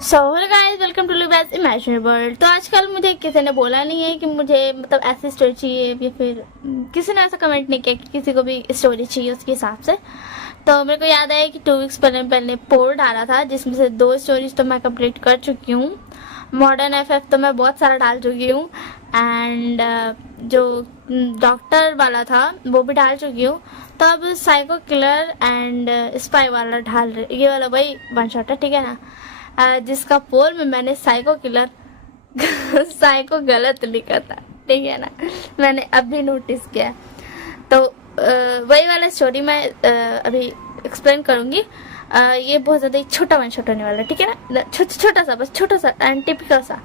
So guys, welcome to लुबैस imaginary world. तो आजकल मुझे किसी ने बोला नहीं है कि मुझे मतलब ऐसी स्टोरी चाहिए, या फिर किसी ने ऐसा कमेंट नहीं किया कि किसी को भी स्टोरी चाहिए उसके हिसाब से। तो मेरे को याद आया कि 2 वीक्स पहले पोल डाला था, जिसमें से 2 स्टोरीज तो मैं कंप्लीट कर चुकी हूँ। मॉडर्न एफएफ तो मैं बहुत सारा डाल चुकी हूँ, एंड जो डॉक्टर वाला था वो भी डाल चुकी हूँ। तो अब साइको किलर एंड स्पाई वाला डाल रही, ये वाला वही वन शॉट है, ठीक है ना। जिसका पोल में मैंने साइको किलर साइको गलत लिखा था, ठीक है ना। मैंने अभी नोटिस किया। तो वही वाला स्टोरी मैं अभी एक्सप्लेन करूंगी। ये बहुत ज़्यादा छोटा वन शॉट होने वाला है, ठीक है ना। छोटा सा, बस छोटा सा एंड टिपिकल सा,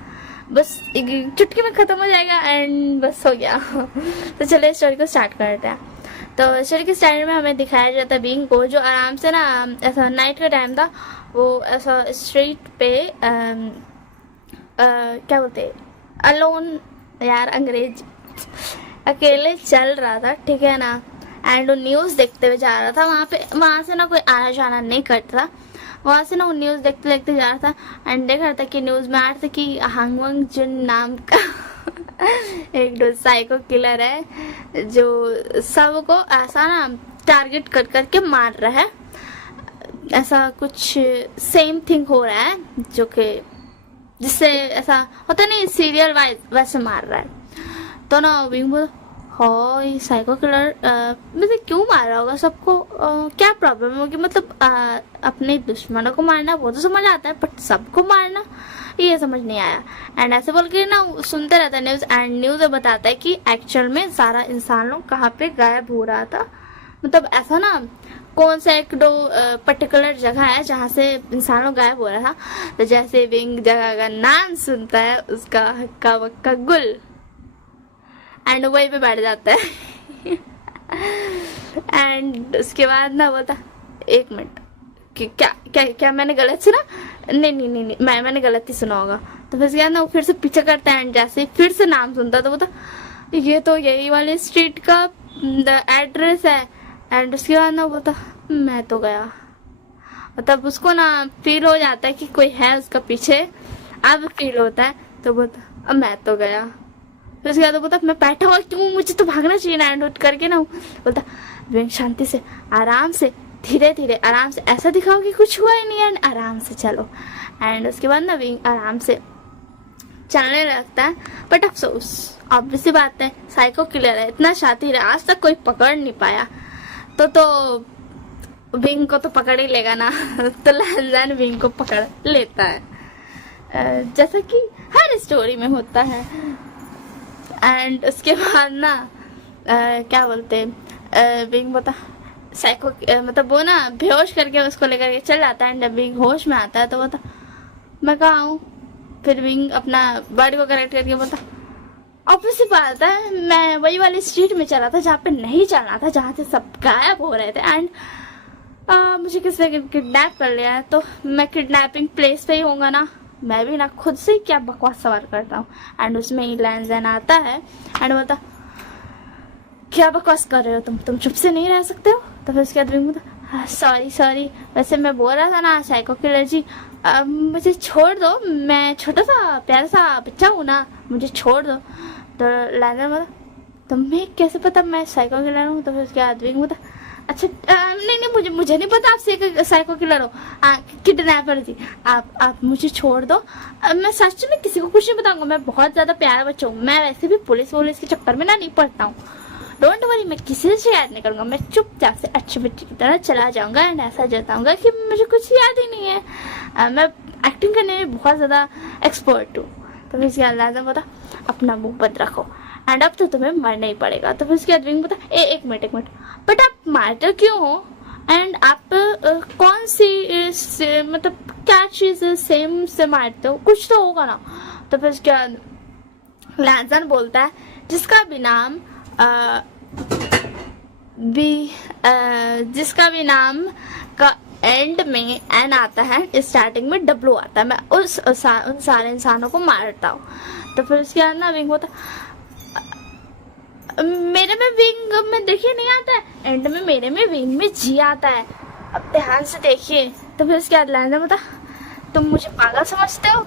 बस चुटकी में ख़त्म हो जाएगा एंड बस हो गया। तो चलिए स्टोरी को स्टार्ट करते हैं। तो स्टोरी के स्टार्ट में हमें दिखाया जाता है बीइंग को, जो आराम से ना, ऐसा नाइट का टाइम था, वो ऐसा स्ट्रीट पे क्या बोलते, अलोन, यार अंग्रेज, अकेले चल रहा था, ठीक है ना। एंड वो न्यूज़ देखते हुए जा रहा था। वहाँ से ना कोई आना जाना नहीं करता था। वहाँ से ना वो न्यूज़ देखते देखते जा रहा था एंड देख रहा था कि न्यूज़ में आ रहा था कि हांगवंग जुन नाम का एक साइको किलर है, जो सबको ऐसा ना टारगेट कर करके मार रहा है। ऐसा कुछ सेम थिंग हो रहा है, जो कि जिससे ऐसा होता नहीं, सीरियल वाइज वैसे मार रहा है। तो ना विंग बोल, हो ये साइको किलर मुझे क्यों मार रहा होगा सबको, क्या प्रॉब्लम होगी, मतलब अपने दुश्मनों को मारना वो तो समझ आता है, बट सबको मारना ये समझ नहीं आया। एंड ऐसे बोल के ना सुनते रहता है न्यूज़, एंड न्यूज़ बताता है कि एक्चुअल में सारा इंसान लोग कहाँ पे गायब हो रहा था। मतलब ऐसा ना, कौन सा एक दो पर्टिकुलर जगह है जहाँ से इंसान लोग गायब हो रहा था। तो जैसे विंग जगह का नाम सुनता है, उसका हक्का बक्का गुल, एंड वहीं पे बैठ जाता है। एंड उसके बाद ना बोलता, एक मिनट, कि क्या क्या क्या मैंने गलत सुना, नहीं, मैंने गलत ही सुना होगा। तो फिर उसके बाद ना वो फिर से पीछे करता है, एंड जैसे फिर से नाम सुनता तो बोलता, ये तो यही वाले स्ट्रीट का एड्रेस है। एंड उसके बाद ना बोलता, मैं तो गया। मतलब उसको ना फील हो जाता है कि कोई है उसका पीछे, अब फील होता है। तो बोलता, अब मैं तो गया। फिर उसके बाद बोलता, मैं बैठा हुआ क्यों, मुझे तो भागना चाहिए ना। एंड उठ करके ना बोलता, विंग शांति से, आराम से, धीरे धीरे, आराम से, ऐसा दिखाओ कि कुछ हुआ ही नहीं, एंड आराम से चलो। एंड उसके बाद ना विंग आराम से चलने लगता है। बट अफसोस, ऑब्वियस बात है, साइको किलर है, इतना शातिर है, आज तक कोई पकड़ नहीं पाया। तो विंग को तो पकड़ ही लेगा ना। तो लैंजन विंग को पकड़ लेता है, जैसा कि हर स्टोरी में होता है। एंड उसके बाद ना क्या बोलते, विंग बोलता, साइको मतलब वो ना बेहोश करके उसको लेकर के चल जाता है। एंड जब विंग होश में आता है तो बोलता, मैं कहाँ हूँ। फिर विंग अपना बॉडी को करेक्ट करके बोलता, ऑब्वियसली बात है, मैं वही वाली स्ट्रीट में चला था जहाँ पे नहीं चलना था, जहाँ से सब गायब हो रहे थे। एंड मुझे किसी ने किडनैप कर लिया है, तो मैं किडनैपिंग प्लेस पे ही होऊंगा ना। मैं भी ना खुद से क्या बकवास सवाल करता हूँ। एंड उसमें ही लैंजन आता है एंड बोलता, क्या बकवास कर रहे हो तुम चुप से नहीं रह सकते हो। तो फिर उसके बाद विंग बोलता, सॉरी, वैसे मैं बोल रहा था ना साइको किलर जी, मुझे छोड़ दो, मैं छोटा सा प्यारा सा बच्चा हूँ ना, मुझे छोड़ दो। तो लैंजन बोला, तुम्हें कैसे पता मैं साइको किलर हूँ। तो फिर उसके बाद विंग बोलता, अच्छा नहीं, मुझे नहीं पता आप साइको किलर हो, किडनैपर जी, आप मुझे छोड़ दो। मैं सच में किसी को कुछ नहीं बताऊंगा, मैं बहुत ज़्यादा प्यारा बच्चा हूँ, मैं वैसे भी पुलिस के चक्कर में ना नहीं पड़ता हूँ। डोंट वरी, मैं किसी से शिकायत नहीं करूँगा, मैं चुपचाप से अच्छे बच्चे की तरह चला जाऊँगा एंड ऐसा जताऊँगा कि मुझे कुछ याद ही नहीं है। मैं एक्टिंग करने में बहुत ज़्यादा एक्सपर्ट हूँ। तो फिर इसके बाद बता, अपना मुँह बंद रखो, एंड अब तो तुम्हें मरना ही पड़ेगा। तो फिर उसके बाद विंग बता, एक मिनट, बट आप मार्टर क्यों हो, एंड आप कौन सी मतलब क्या चीज़ सेम से मारते हो, कुछ तो होगा ना। तो फिर उसके बाद लैंजन बोलता है, जिसका भी नाम जिसका भी नाम का एंड में एन आता है, स्टार्टिंग में डब्ल्यू आता है, मैं उन सारे इंसानों को मारता हूँ। तो फिर उसके बाद ना विंग होता, मेरे में विंग में देखिए नहीं आता है, एंड में मेरे में विंग में जी आता है, अब ध्यान से देखिए। तो फिर उसके बाद लैंजन बता, तुम मुझे पागल समझते हो?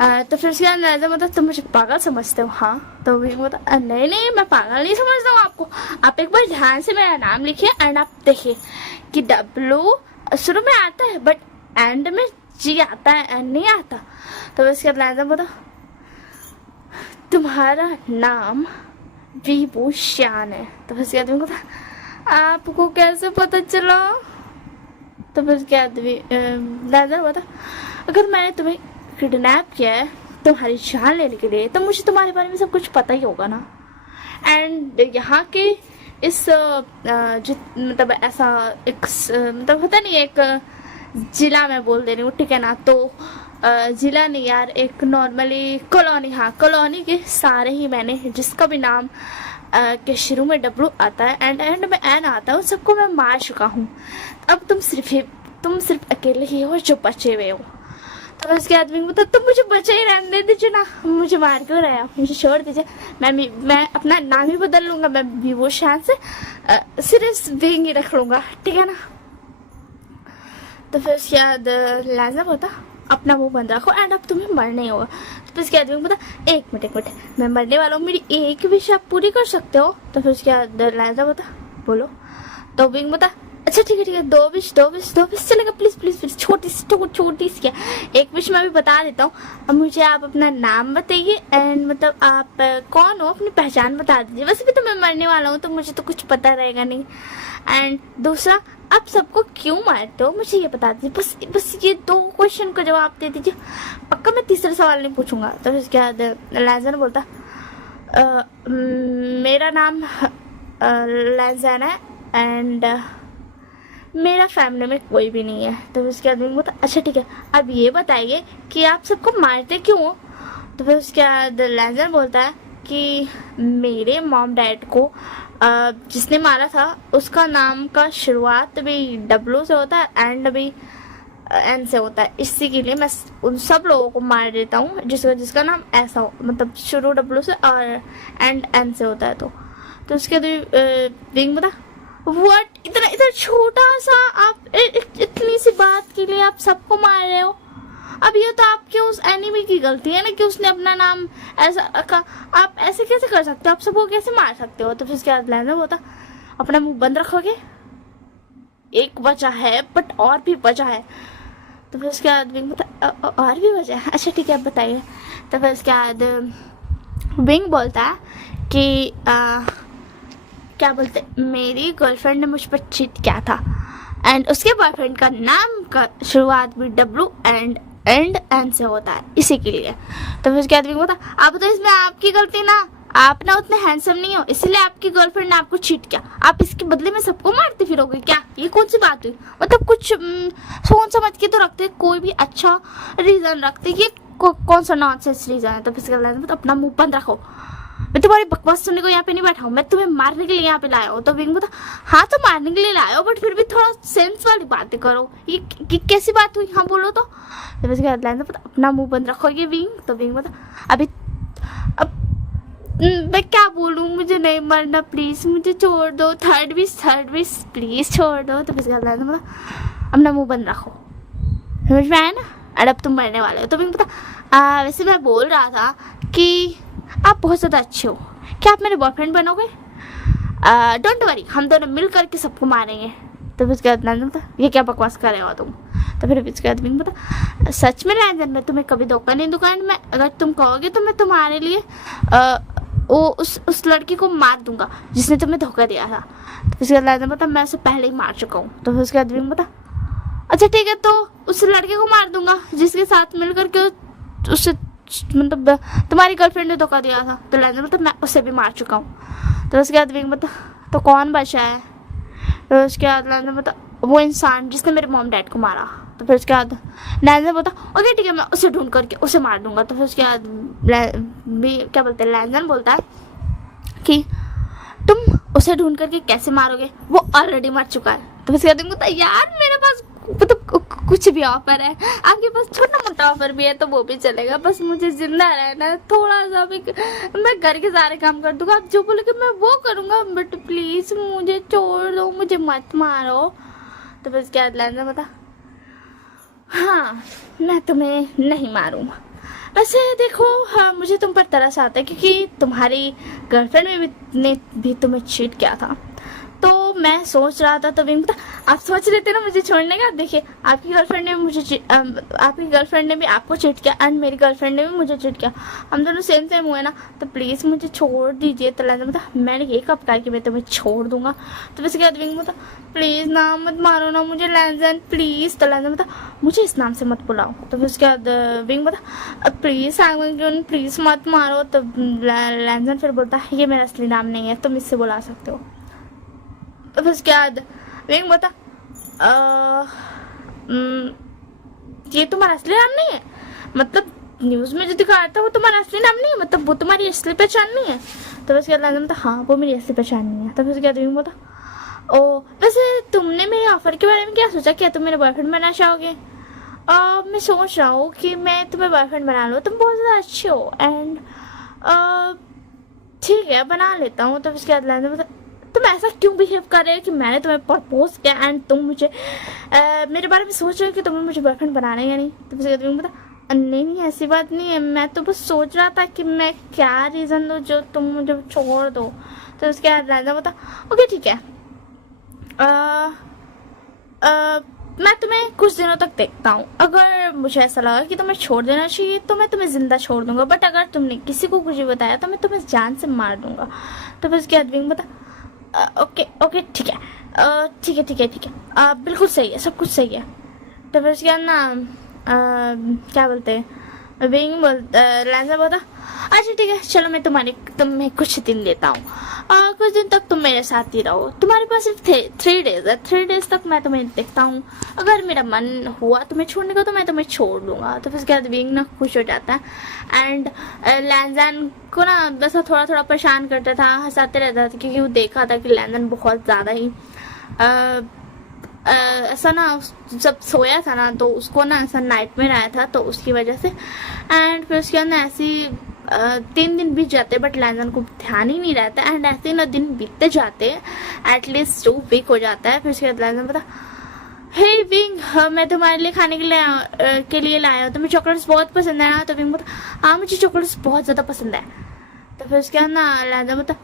तो फिर उसके बाद लहजा बोलता तुम मुझे पागल समझते हो? हाँ। तो विंग बोलता नहीं नहीं, मैं पागल नहीं समझता हूँ आपको। आप एक बार ध्यान से मेरा नाम लिखिए एंड आप देखिए कि डब्लू शुरू में आता है बट एंड में जी आता है, एंड नहीं आता। तो उसके बाद लहजा बोलता तुम्हारा नाम विभूषण है। तो फिर उसके बाद विंग बोलता आपको कैसे पता चला? तो फिर उसके बाद लहजा बोलता अगर मैंने तुम्हें किडनैप किया है तुम्हारी जान लेने के लिए तो मुझे तुम्हारे बारे में सब कुछ पता ही होगा ना। एंड यहाँ के इस मतलब ऐसा एक मतलब होता नहीं, एक जिला में बोल दे रही हूँ, ठीक है ना? तो जिला नहीं यार, एक नॉर्मली कॉलोनी, हाँ कॉलोनी के सारे ही मैंने जिसका भी नाम के शुरू में डब्लू आता है एंड एंड में एन आता है उन सबको मैं मार चुका हूँ। अब तुम सिर्फ अकेले ही हो जो बचे हुए हो। तो उसके आदमी को तुम मुझे बचा ही रहने दीजिए ना, मुझे मार क्यों रहे हो, मुझे छोड़ दीजिए। मैं अपना नाम ही बदल लूंगा, मैं विभूषण से सिर्फ विंग ही रख लूंगा, ठीक है ना? तो फिर उसके बाद लहजा बोलता अपना मुंह बंद रखो एंड अब तुम्हें मरना ही होगा। तो फिर उसके आदमी बोलता एक मिनट मैं मरने वाला हूँ, मेरी एक विश आप पूरी कर सकते हो? तो फिर उसके बाद लहजा बोलता बोलो। तो विंग बोलता अच्छा ठीक है, दो विश चलेगा, प्लीज छोटी सी क्या, एक विश मैं भी बता देता हूँ। अब मुझे आप अपना नाम बताइए एंड मतलब आप कौन हो, अपनी पहचान बता दीजिए। वैसे भी तो मैं मरने वाला हूँ तो मुझे तो कुछ पता रहेगा नहीं। एंड दूसरा आप सबको क्यों मारते हो मुझे ये बता दीजिए। बस ये दो क्वेश्चन का जवाब दे दीजिए, पक्का मैं तीसरा सवाल नहीं पूछूंगा। तो उसके बाद लहजा ने बोलता मेरा नाम लहजा है एंड मेरा फैमिली में कोई भी नहीं है। तो उसके बाद बोलता अच्छा ठीक है, अब ये बताइए कि आप सबको मारते क्यों हो? तो फिर उसके बाद लहजा बोलता है कि मेरे मॉम डैड को जिसने मारा था उसका नाम का शुरुआत भी डब्लू से होता है एंड भी एन से होता है, इसी के लिए मैं उन सब लोगों को मार देता हूँ जिसका नाम ऐसा हो, मतलब शुरू डब्लू से और एंड एन से होता है। तो उसके बाद विंग बता व्हाट, इतना छोटा सा आप इतनी सी बात के लिए आप सबको मार रहे हो? अब ये तो आपके उस एनिमी की गलती है ना कि उसने अपना नाम ऐसा रखा। आप ऐसे कैसे कर सकते हो, आप सबको कैसे मार सकते हो? तो फिर उसके बाद लहजा होता अपना मुंह बंद रखोगे, एक वजह है बट और भी वजह है। तो फिर उसके बाद विंग बोलता और भी वजह है, अच्छा ठीक है आप बताइए। तो फिर उसके बाद विंग बोलता है कि क्या बोलते मेरी गर्लफ्रेंड ने मुझ पर चीट किया था एंड उसके बॉयफ्रेंड का नाम का शुरुआत भी डब्लू एंड एन से होता है, इसी के लिए। तो फिर उसके आदमी को बोला अब तो इसमें आपकी गलती ना, आप ना उतने हैंडसम नहीं हो इसलिए आपकी गर्लफ्रेंड ने आपको चीट किया, आप इसके बदले में सबको मारते फिरोगे क्या? ये कौन सी बात हुई? मतलब कुछ सोच समझ के तो रखते, कोई भी अच्छा रीजन रखते, ये कौन सा नॉनसेंस रीजन है? तो फिर अपना मुंह बंद रखो, मैं तुम्हारी बकवास सुनने को यहाँ पे नहीं बैठा हूँ, मैं तुम्हें मारने के लिए यहाँ पे लाया हूँ। तो विंग बोला हाँ तो मारने के लिए लाया हो बट फिर भी थोड़ा सेंस वाली बातें करो, ये कैसी बात हुई? हाँ बोलो। तो उसके बाद अपना मुंह बंद रखोगे विंग? तो विंग बोला अभी अब मैं क्या बोलूँ, मुझे नहीं मरना, प्लीज मुझे छोड़ दो, थर्ड विश प्लीज छोड़ दो। तो उसके बाद बोला अपना मुंह बंद रखो, समझ में आया ना? और अब तुम मरने वाले हो। तो विंग बोला वैसे मैं बोल रहा था कि आप बहुत ज़्यादा अच्छे हो, क्या आप मेरे बॉयफ्रेंड बनोगे? डोंट वरी, हम दोनों मिल करके सबको मारेंगे। तो फिर उसके बाद लैंजन बता ये क्या बकवास कर रहे हो तुम? तो फिर उसके बाद विंग बता सच में लैंजन मैं तुम्हें कभी धोखा नहीं दूंगा, मैं अगर तुम कहोगे तो मैं तुम्हारे लिए वो उस लड़की को मार दूंगा जिसने तुम्हें धोखा दिया था। तो उसके बाद लैंजन बता मैं उसे पहले ही मार चुका हूँ। तो फिर उसके बाद विंग बता अच्छा ठीक है, तो उस लड़के को मार दूंगा जिसके साथ मिल करके उससे मतलब तुम्हारी गर्लफ्रेंड ने धोखा दिया था। तो लैंजन मतलब मैं उसे भी मार चुका हूँ। तो उसके बाद विंग बता तो कौन बचा है? तो उसके बाद लैंजन बता वो इंसान जिसने मेरे मॉम डैड को मारा। तो फिर उसके बाद लैंजन बता ओके ठीक है मैं उसे ढूंढ करके उसे मार दूंगा। तो फिर उसके बाद क्या बोलते हैं लैंजन बोलता है कि तुम उसे ढूंढ करके कैसे मारोगे, वो ऑलरेडी मर चुका है। तो फिर उसके बाद बोलता यार मेरे पास मतलब कुछ भी ऑफर है, आपके पास छोटा मोटा ऑफर भी है तो वो भी चलेगा, बस मुझे जिंदा रहना है, थोड़ा सा भी मैं घर के सारे काम कर दूंगा, आप जो बोलोगे मैं वो करूंगा बट प्लीज मुझे छोड़ दो, मुझे मत मारो। तो बस क्या लैंजन बता हाँ, मैं तुम्हें नहीं मारूंगा। वैसे देखो, हाँ, मुझे तुम पर तरस आता है क्योंकि तुम्हारी गर्लफ्रेंड ने भी तुम्हें चीट किया था। तो मैं सोच रहा था, तभी पता आप सोच रहे थे ना मुझे छोड़ने का। देखिए, आपकी गर्लफ्रेंड ने भी आपको चीट किया एंड मेरी गर्लफ्रेंड ने भी मुझे चीट किया। हम दोनों सेम सेम हुए ना, तो प्लीज़ मुझे छोड़ दीजिए। तो लैंजन बता, मैंने ये कब कहा कि मैं तुम्हें छोड़ दूंगा। तो वैसे क्या विंग बता, प्लीज़ ना मत मारो ना मुझे लैंजन, प्लीज़। तो लैंजन बता, मुझे इस नाम से मत बुलाओ। तो फिर उसके बाद विंग बता, प्लीज़ प्लीज़ मत मारो। तो लैंजन फिर बोलता है, ये मेरा असली नाम नहीं है, तुम इससे बुला सकते हो। तो फिर उसके बाद विंग बता, ये तुम्हारा असली नाम नहीं है? मतलब न्यूज़ में जो दिखा रहा था वो तुम्हारा असली नाम नहीं है? मतलब वो तुम्हारी असली पहचान नहीं है? तो उसके बाद बता, हाँ वो मेरी असली पहचान नहीं है। तो फिर उसके बाद विंग बता, ओ वैसे तुमने मेरे ऑफर के बारे में क्या सोचा? क्या तुम मेरे बॉयफ्रेंड बनना चाहोगे? मैं सोच रहा हूँ कि मैं तुम्हें बॉयफ्रेंड बना लूँ, तुम बहुत ज़्यादा अच्छे हो एंड ठीक है बना लेता हूँ। तो उसके बाद बता, तुम ऐसा क्यों बिहेव कर रहे हो कि मैंने तुम्हें प्रपोज किया एंड तुम मुझे मेरे बारे में सोच रहे हो कि तुम्हें मुझे बॉयफ्रेंड बनाना है या नहीं? तो फिर तुम बता, नहीं ऐसी बात नहीं है, मैं तो बस सोच रहा था कि मैं क्या रीज़न दूँ जो तुम मुझे छोड़ दो। तो उसके बाद राजा बता, ओके ठीक है, मैं तुम्हें कुछ दिनों तक देखता हूँ। अगर मुझे ऐसा लगा कि तुम्हें छोड़ देना चाहिए तो मैं तुम्हें जिंदा छोड़ दूंगा, बट अगर तुमने किसी को कुछ बताया तो मैं तुम्हें जान से मार दूंगा। तो फिर उसके बाद विंग बता, ओके ओके ठीक है, ठीक है ठीक है ठीक है, बिल्कुल सही है, सब कुछ सही है। तो फिर उसके बाद ना क्या बोलते हैं, विंग लैंजर बोलता, अच्छा ठीक है चलो, मैं तुम्हें कुछ दिन देता हूँ, कुछ दिन तक तुम मेरे साथ ही रहो। तुम्हारे पास सिर्फ 3 डेज है, 3 डेज तक मैं तुम्हें देखता हूँ। अगर मेरा मन हुआ तुम्हें छोड़ने का तो मैं तुम्हें छोड़ दूंगा। तो फिर उसके बाद विंग ना खुश हो जाता है एंड लैंजन को ना बस थोड़ा थोड़ा परेशान करता था, हंसाते रहता था क्योंकि वो देखा था कि लैंजन बहुत ज़्यादा ही ऐसा ना जब सोया था ना तो उसको ना ऐसा नाइट में आया था, तो उसकी वजह से। एंड फिर उसके बाद ना ऐसी 3 दिन बीत जाते बट लैंजन को ध्यान ही नहीं रहता एंड ऐसे ना दिन बीतते जाते, एटलीस्ट 2 वीक हो जाता है। फिर उसके बाद लैंजन बता, हे विंग, मैं तुम्हारे लिए खाने के लिए लाया हूँ, तुम्हें चॉकलेट्स बहुत पसंद है ना? तो विंग बता, हाँ मुझे चॉकलेट्स बहुत ज़्यादा पसंद है। तो फिर उसके बाद ना लैंजन बता,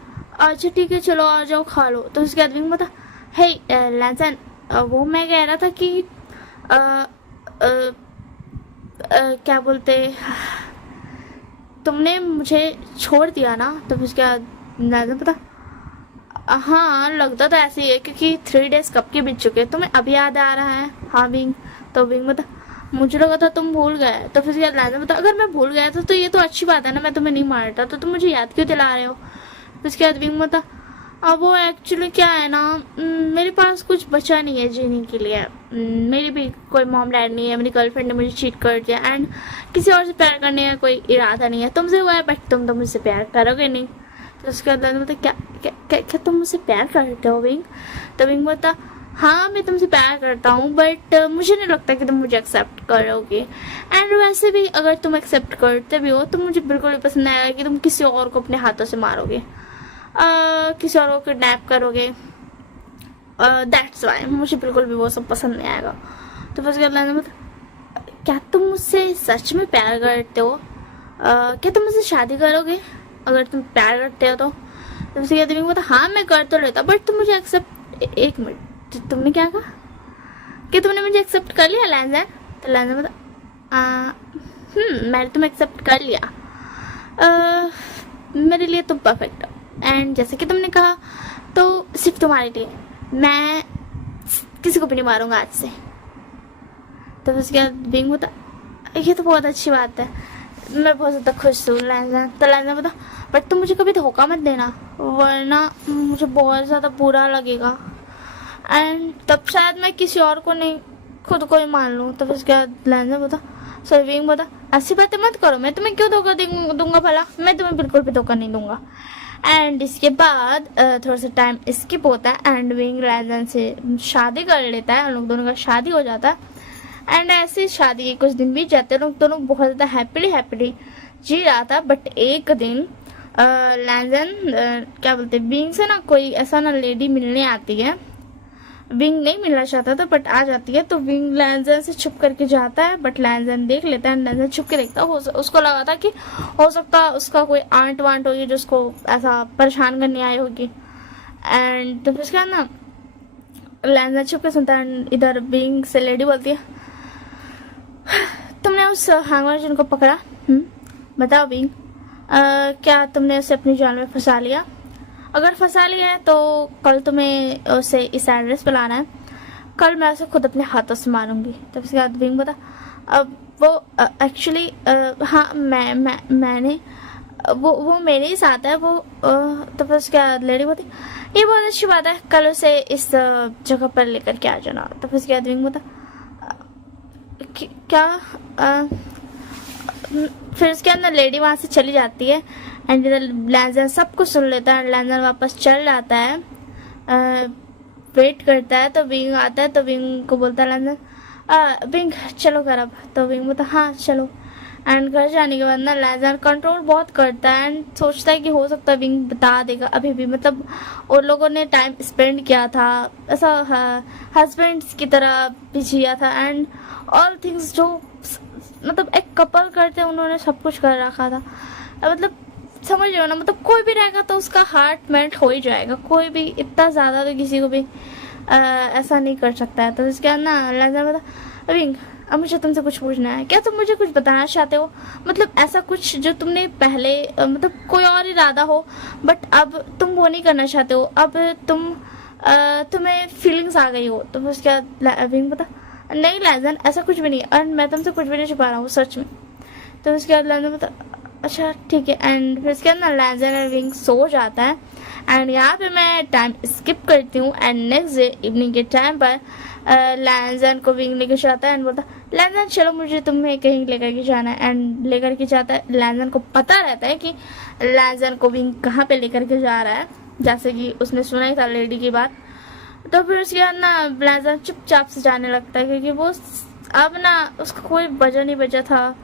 अच्छा ठीक है चलो आ जाओ खा लो। तो उसके बाद विंग बता, हे लैंजन, वो मैं कह रहा था कि क्या बोलते, तुमने मुझे छोड़ दिया ना? तो फिर उसके बाद लैंजन बता, हाँ लगता तो ऐसे ही है क्योंकि 3 डेज कब के बीत चुके, तुम्हें अभी याद आ रहा है? हाँ विंग। तो विंग बता, मुझे लगा था तुम भूल गए। तो फिर लैंजन बता, अगर मैं भूल गया था तो ये तो अच्छी बात है ना, मैं तुम्हें नहीं मारता, तो तुम मुझे याद क्यों दिला रहे हो? फिर उसके बाद विंग बता, अब वो एक्चुअली क्या है ना, मेरे पास कुछ बचा नहीं है जीने के लिए, मेरी भी कोई मॉम डैड नहीं है, मेरी गर्लफ्रेंड ने मुझे चीट कर दिया एंड किसी और से प्यार करने का कोई इरादा नहीं है, तुमसे हुआ है बट तुम तो मुझसे प्यार करोगे नहीं। तो उसके बाद मतलब क्या क्या क्या क्या तुम मुझसे प्यार करते हो विंग? तो विंग बोलता, हाँ मैं तुमसे प्यार करता हूँ बट मुझे नहीं लगता कि तुम मुझे एक्सेप्ट करोगे, एंड वैसे भी अगर तुम एक्सेप्ट करते भी हो तो मुझे बिल्कुल भी पसंद नहीं आएगा कि तुम किसी और को अपने हाथों से मारोगे, किसी और को किडनैप करोगे, दैट्स वाई मुझे बिल्कुल भी वो सब पसंद नहीं आएगा। तो फिर क्या तुम मुझसे सच में प्यार करते हो? क्या तुम मुझसे शादी करोगे अगर तुम प्यार करते हो? तो उसे कहते हैं हाँ मैं कर तो लेता बट तुम मुझे एक्सेप्ट, एक मिनट तुमने क्या कहा कि तुमने मुझे एक्सेप्ट कर लिया लैंजन? तो लैंजन मैंने तुम्हें एक्सेप्ट कर लिया, मेरे लिए तुम परफेक्ट हो एंड जैसे कि तुमने कहा तो सिर्फ तुम्हारे लिए मैं किसी को भी नहीं मारूंगा आज से। तो उसके बाद बिंग बता, ये तो बहुत अच्छी बात है, मैं बहुत ज़्यादा खुश हूँ लैंजन। तो लैंजन बता, बट तुम मुझे कभी धोखा मत देना वरना मुझे बहुत ज़्यादा बुरा लगेगा एंड तब शायद मैं किसी और को नहीं खुद को ही मान लूँ। तो उसके बाद लैंजन बता, सॉरी विंग बता, ऐसी बातें मत करो, मैं तुम्हें क्यों धोखा दूंगा भला? मैं तुम्हें बिल्कुल भी धोखा नहीं दूंगा। एंड इसके बाद थोड़ा सा टाइम स्किप होता है एंड विंग लैंजन से शादी कर लेता है, उन लोग दोनों का शादी हो जाता है एंड ऐसे शादी के कुछ दिन बीत जाते हैं, लोग दोनों बहुत ज़्यादा हैप्पीली जी रहा था। बट एक दिन लैंजन क्या बोलते हैं विंग से ना कोई ऐसा ना लेडी मिलने आती है, विंग नहीं मिलना चाहता था बट आ जाती है, तो विंग लैंजन से छुप करके जाता है, बट लैंजन देख लेता है। लैंजन छुप के देखता है, उसको लगा था कि हो सकता है उसका कोई आंट वांट होगी जो उसको ऐसा परेशान करने आई होगी। एंड तो फिर उसके बाद ना लैंजन छुप के सुनता है, इधर विंग से लेडी बोलती है, तुमने उस हैंगमैन को पकड़ा? बताओ विंग, क्या तुमने उसे अपनी जाल में फंसा लिया? अगर फंसा लिया है तो कल तुम्हें उसे इस एड्रेस पर लाना है, कल मैं उसे खुद अपने हाथों से मारूंगी। तो उसके बाद विंग बता, अब वो एक्चुअली हाँ मैंने वो मेरे ही साथ है वो। तो फिर उसके बाद लेडी बोलती, ये बहुत अच्छी बात है, कल उसे इस जगह पर लेकर के आ जाना। तो फिर उसके बाद विंग बता, क्या फिर उसके अंदर लेडी वहाँ से चली जाती है। एंड लैंजन सब कुछ सुन लेता है। लैंजन वापस चल जाता है, वेट करता है, तो विंग आता है, तो विंग को बोलता है लैंजन, विंग चलो घर अब। तो विंग बोलता हाँ चलो। एंड घर जाने के बाद ना लैंजन कंट्रोल बहुत करता है एंड सोचता है कि हो सकता है विंग बता देगा अभी भी, मतलब उन लोगों ने टाइम स्पेंड किया था, ऐसा हस्बैंड्स की तरह भी जिया था एंड ऑल थिंग्स जो मतलब एक कपल करते उन्होंने सब कुछ कर रखा था। मतलब समझ रहे हो ना, मतलब कोई भी रहेगा तो उसका हार्ट मेल्ट हो ही जाएगा, कोई भी इतना ज़्यादा तो किसी को भी ऐसा नहीं कर सकता है। तो इसके बाद ना लैंजन बता, विंग अब मुझे तुमसे कुछ पूछना है, क्या तुम मुझे कुछ बताना चाहते हो? मतलब ऐसा कुछ जो तुमने पहले मतलब कोई और इरादा हो बट अब तुम वो नहीं करना चाहते हो, अब तुम्हें फीलिंग्स आ गई हो। तो उसके बाद विंग बता, नहीं लैंजन ऐसा कुछ भी नहीं, और मैं तुमसे कुछ भी नहीं छुपा रहा हूँ सच में। तो उसके बाद लैंजन बता, अच्छा ठीक है। एंड फिर इसके अंदर लैंजन और विंग सो जाता है। एंड यहाँ पे मैं टाइम स्किप करती हूँ एंड नेक्स्ट डे इवनिंग के टाइम पर लैंजन को विंग लेकर जाता है एंड बोलता, लैंजन चलो मुझे तुम्हें कहीं लेकर के जाना है। एंड लेकर के जाता है। लैंजन को पता रहता है कि लैंजन को विंग कहाँ पे लेकर के जा रहा है, जैसे कि उसने सुना ही था लेडी की बात। तो फिर उसके बाद ना लैंजन चुपचाप से जाने लगता है, क्योंकि वो अब ना उसका कोई वजह नहीं बचा था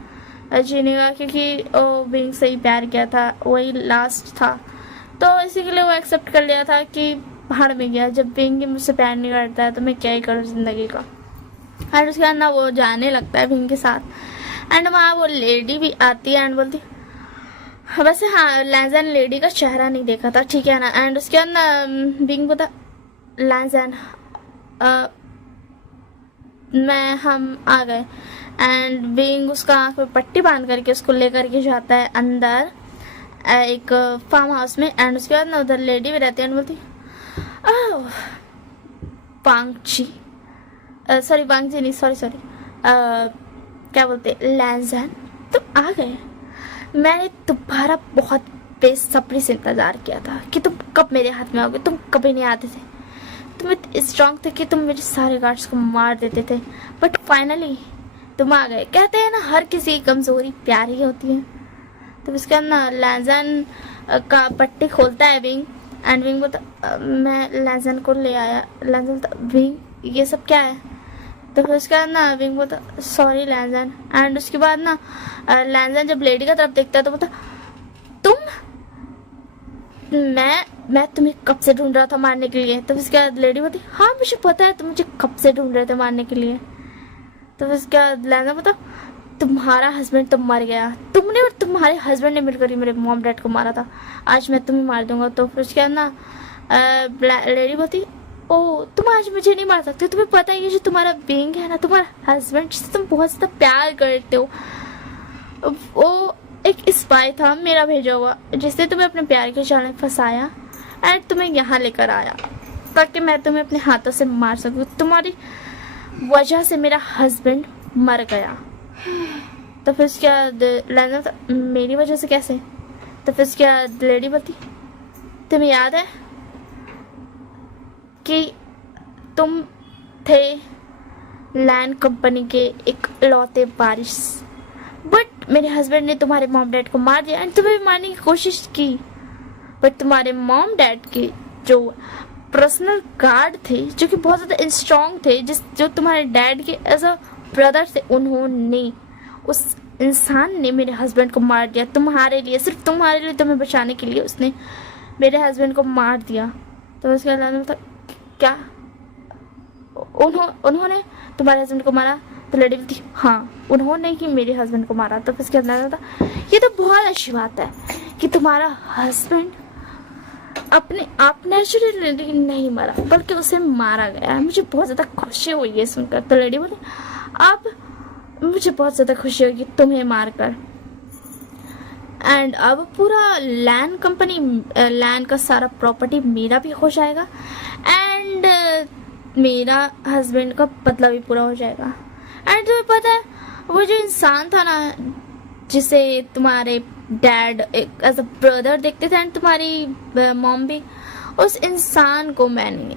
जीने का, क्योंकि वो विंग से ही प्यार किया था, वही लास्ट था, तो इसी के लिए वो एक्सेप्ट कर लिया था कि भाड़ में गया, जब विंग मुझसे प्यार नहीं करता है तो मैं क्या ही करूँ ज़िंदगी का। एंड उसके बाद ना वो जाने लगता है विंग के साथ। एंड वहाँ वो लेडी भी आती है एंड बोलती, वैसे हाँ लैंजन लेडी का चेहरा नहीं देखा था, ठीक है ना। एंड उसके बाद ना विंग बोलता, लैंजन हम आ गए। एंड विंग उसका आँख पे पट्टी बांध करके उसको लेकर के जाता है अंदर एक फार्म हाउस में। एंड उसके बाद ना उधर लेडी भी रहती है एंड बोलती, वांगची सॉरी वांगची नहीं सॉरी क्या बोलते लैंजन तुम आ गए। मैंने तुम्हारा बहुत बेसब्री से इंतजार किया था कि तुम कब मेरे हाथ में आओगे, तुम कभी नहीं आते थे, तुम इतने स्ट्रांग थे कि तुम मेरे सारे गार्ड्स को मार देते थे, बट फाइनली तुम आ गए। कहते हैं ना हर किसी की कमजोरी प्यार ही होती है। तो उसके बाद ना लैंजन का पट्टी खोलता है विंग एंड विंग बोलता, मैं लैंजन को ले आया। लैंजन बोलता, विंग ये सब क्या है? तो फिर उसके बाद ना विंग बोलता, सॉरी लैंजन। एंड उसके बाद ना लैंजन जब लेडी का तरफ देखता है तो बोलता, तुम मैं तुम्हें कब से ढूंढ रहा था मारने के लिए। तो उसके बाद लेडी बोलती, हाँ मुझे पता है तुम मुझे कब से ढूंढ रहे थे मारने के लिए। तो उसके बाद लैंजन बोलता, तुम्हारा हस्बैंड तो मर गया, तुमने और तुम्हारे हस्बैंड ने मिलकर ही मेरे मॉम डैड को मारा था, आज मैं तुम्हें मार दूंगा। तो फिर उसके बाद ना लेडी बोलती, ओ तुम आज मुझे नहीं मार सकते, तुम्हें पता है ये जो तुम्हारा बीइंग है ना, तुम्हारा हस्बैंड जिससे तुम बहुत ज़्यादा प्यार करते हो, वो एक स्पाई था मेरा भेजा हुआ, जिसने तुम्हें अपने प्यार के जाल में फंसाया एंड तुम्हें यहाँ लेकर आया ताकि मैं तुम्हें अपने हाथों से मार सकूँ। तुम्हारी वजह से मेरा हस्बैंड मर गया। तो फिर उसके बाद लैंजन, मेरी वजह से कैसे? तो फिर उसके बाद लेडी बोलती, तुम्हें याद है कि तुम थे लैंड कंपनी के एक लौते वारिस, बट मेरे हस्बैंड ने तुम्हारे मॉम डैड को मार दिया एंड तुम्हें भी मारने की कोशिश की, बट तुम्हारे मॉम डैड के जो पर्सनल गार्ड थे जो कि बहुत ज़्यादा स्ट्रॉन्ग थे, जो तुम्हारे डैड के एज अ ब्रदर थे, उन्होंने उस इंसान ने मेरे हस्बैंड को मार दिया तुम्हारे लिए, सिर्फ तुम्हारे लिए, तुम्हें बचाने के लिए उसने मेरे हस्बैंड को मार दिया। तो उसके बाद क्या उन्होंने तुम्हारे हस्बैंड को मारा? तो लड़ी बोलती हाँ उन्होंने ही मेरे हस्बैंड को मारा। तो फिर उसके अंदर था ये तो बहुत अच्छी बात है कि तुम्हारा हस्बैंड अपने आप नेचुरली नहीं मरा बल्कि उसे मारा गया है। मुझे बहुत ज़्यादा खुशी हुई है सुनकर। तो लड़ी बोली अब मुझे बहुत ज़्यादा खुशी होगी तुम्हें मारकर। एंड अब पूरा लैंड कंपनी, लैंड का सारा प्रॉपर्टी मेरा भी हो जाएगा एंड मेरा हस्बैंड का बदला भी पूरा हो जाएगा। एंड तुम्हें पता है वो जो इंसान था ना जिसे तुम्हारे डैड एज अ ब्रदर देखते थे एंड तुम्हारी मॉम भी, उस इंसान को मैंने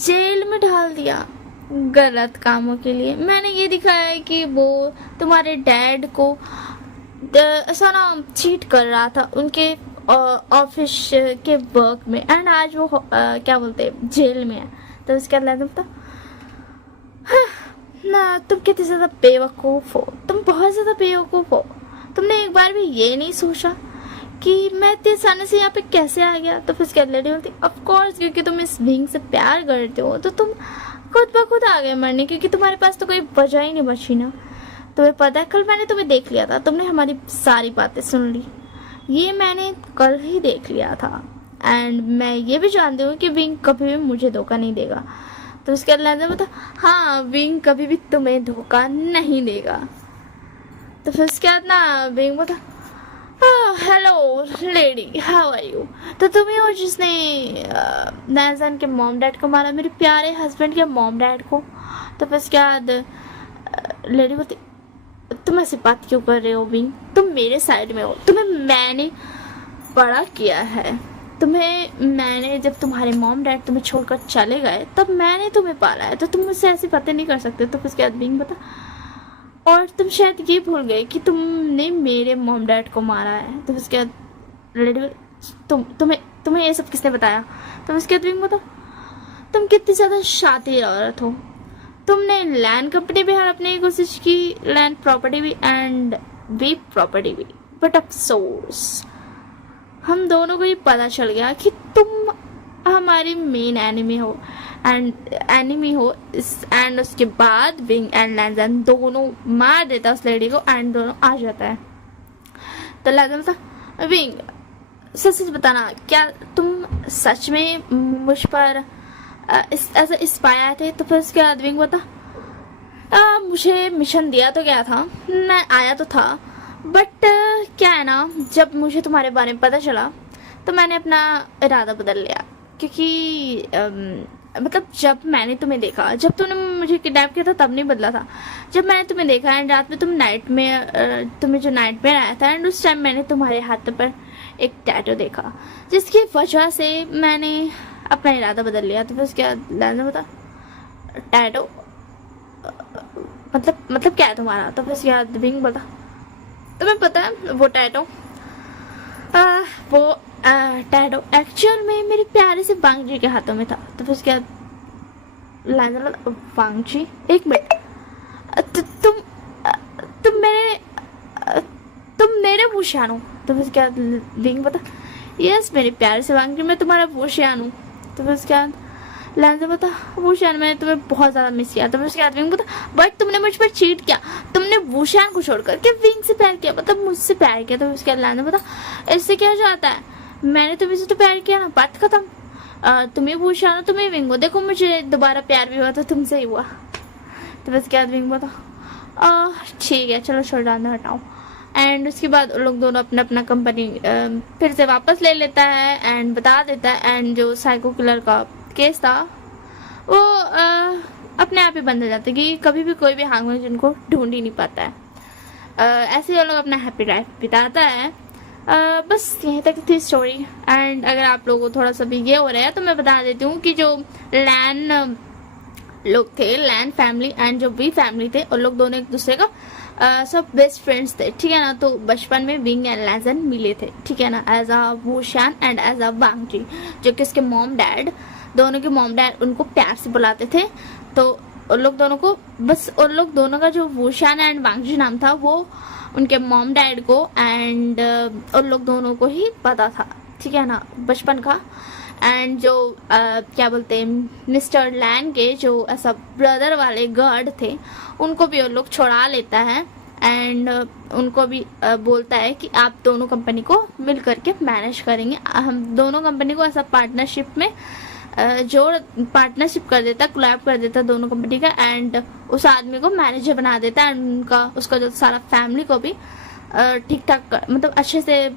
जेल में डाल दिया गलत कामों के लिए। मैंने ये दिखाया है कि वो तुम्हारे डैड को ऐसा ना चीट कर रहा था उनके ऑफिस के वर्क में एंड आज वो क्या बोलते हैं जेल में है। तो उसके बाद लगता ना तुम कितने ज़्यादा बेवकूफ़ हो, तुम बहुत ज़्यादा बेवकूफ़ हो। तुमने एक बार भी ये नहीं सोचा कि मैं इतनी आसानी से यहाँ पे कैसे आ गया। तो फिर उसके लेडी बोलती ऑफ कोर्स क्योंकि तुम इस विंग से प्यार करते हो तो तुम खुद ब खुद आ गए मरने, क्योंकि तुम्हारे पास तो कोई वजह ही नहीं बची ना। तुम्हें पता है कल मैंने तुम्हें देख लिया था, तुमने हमारी सारी बातें सुन ली, ये मैंने कल ही देख लिया था एंड मैं ये भी जानती हूँ कि विंग कभी भी मुझे धोखा नहीं देगा। तो उसके अलावा बता हाँ विंग कभी भी तुम्हें धोखा नहीं देगा। तो फिर उसके बाद ना विंग बता hello lady how are you. तो तुम ही हो जिसने नाज़ान के मॉम डैड को मारा, मेरे प्यारे हस्बैंड के मॉम डैड को। तो फिर उसके बाद लेडी बोलती तुम ऐसी बात क्यों कर रहे हो विंग, तुम मेरे साइड में हो, तुम्हें मैंने बड़ा किया है, तुम्हें मैंने जब तुम्हारे मॉम डैड तुम्हें छोड़कर चले गए तब मैंने तुम्हें पाला है, तो तुम मुझसे ऐसी बातें नहीं कर सकते। तो फिर उसके बाद विंग बता और तुम शायद ये भूल गए कि तुमने मेरे मॉम डैड को मारा है। तो उसके बाद लेडी तुम्हें ये सब किसने बताया। तो उसके बाद विंग बता तुम कितनी ज़्यादा शातिर औरत हो, तुमने लैंड कंपनी भी हड़पने की कोशिश की, लैंड प्रॉपर्टी भी एंड वी प्रॉपर्टी भी, बट अफसोस हम दोनों को ये पता चल गया कि तुम हमारी मेन एनिमी हो एंड उसके बाद विंग एंड लैंजन दोनों मार देता उस लेडी को एंड दोनों आ जाता है। तो लैंजन बता विंग सच सच बताना क्या तुम सच में मुझ पर ऐसा इंस्पायर थे। तो फिर उसके बाद विंग बता मुझे मिशन दिया तो क्या था, मैं आया तो था बट क्या है ना जब मुझे तुम्हारे बारे में पता चला तो मैंने अपना इरादा बदल लिया, क्योंकि मतलब जब मैंने तुम्हें देखा, जब तुमने मुझे किडनैप किया था तब नहीं बदला था, जब मैंने तुम्हें देखा एंड रात में तुम्हें जो नाइट में आया था एंड उस टाइम मैंने तुम्हारे हाथ पर एक टैटू देखा जिसकी वजह से मैंने अपना इरादा बदल लिया। तो फिर उसके बाद लाना बता टैटू मतलब क्या है तुम्हारा। तो फिर उसके बाद विंग बता तुम्हें पता है वो टैटू टैटू एक्चुअल में मेरे प्यारे से वांग जी के हाथों में था। तो फिर उसके बाद लाना वांग जी एक मिनट तुम मेरे भूषान हो। तो फिर उसके बाद विंग बता यस मेरे प्यारे से वांग जी मैं तुम्हारा भूषान हूँ। तो फिर उसके बाद लांजा बता वूशान मैंने तुम्हें बहुत ज़्यादा मिस किया। तो फिर उसके बाद विंग बता बट तुमने मुझ पर चीट किया, तुमने वूशान को छोड़कर के विंग से प्यार किया, मतलब मुझसे प्यार किया। तो उसके बाद लांजा बता इससे क्या जाता है, मैंने तुम्हें से तो प्यार किया ना, बात खत्म। तुम्हें वूशान हो तुम्हें विंग हो, देखो मुझे दोबारा प्यार भी हुआ तो तुमसे ही हुआ। तो फिर उसके बाद विंग बता ठीक है चलो छोड़ डालना हटाओ। एंड उसके बाद उन लोग दोनों अपना अपना कंपनी फिर से वापस ले लेता है एंड बता देता है एंड जो साइको किलर का केस था वो अपने आप ही बंद हो जाता है कि कभी भी कोई भी हांगमैन जिनको ढूंढ ही नहीं पाता है। ऐसे ही वो लोग अपना हैप्पी लाइफ बिताता है। बस यहीं तक थी स्टोरी। एंड अगर आप लोगों को थोड़ा सा भी ये हो रहा है तो मैं बता देती हूँ कि जो लैन लोग थे, लैन फैमिली एंड जो वी फैमिली थे, उन लोग दोनों एक दूसरे का सब बेस्ट फ्रेंड्स थे, ठीक है ना। तो बचपन में विंग एंड लैजन मिले थे, ठीक है ना, as a Wushan and as a Wangji, जो कि उसके मॉम डैड दोनों के मॉम डैड उनको प्यार से बुलाते थे। तो उन लोग दोनों को बस उन लोग दोनों का जो वूशान एंड वांगजी नाम था वो उनके मॉम डैड को एंड उन लोग दोनों को ही पता था, ठीक है ना, बचपन का। एंड जो क्या बोलते हैं मिस्टर लैन के जो ऐसा ब्रदर वाले गार्ड थे उनको भी वो लोग छुड़ा लेता है एंड उनको भी बोलता है कि आप दोनों कंपनी को मिल करके मैनेज करेंगे। हम दोनों कंपनी को ऐसा पार्टनरशिप में जोड़ पार्टनरशिप कर देता, कोलैब कर देता दोनों कंपनी का एंड उस आदमी को मैनेजर बना देता है एंड उसका जो सारा फैमिली को भी ठीक ठाक मतलब अच्छे से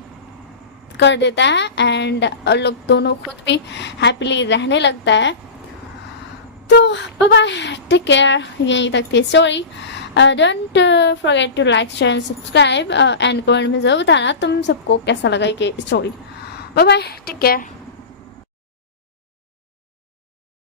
कर देता है एंड लोग दोनों खुद भी हैप्पीली रहने लगता है। तो बाय बाय, टेक केयर, यहीं तक थी story. Don't forget to like share and subscribe and comment में जरूर बताना तुम सबको कैसा लगा ये story. Bye bye, take care.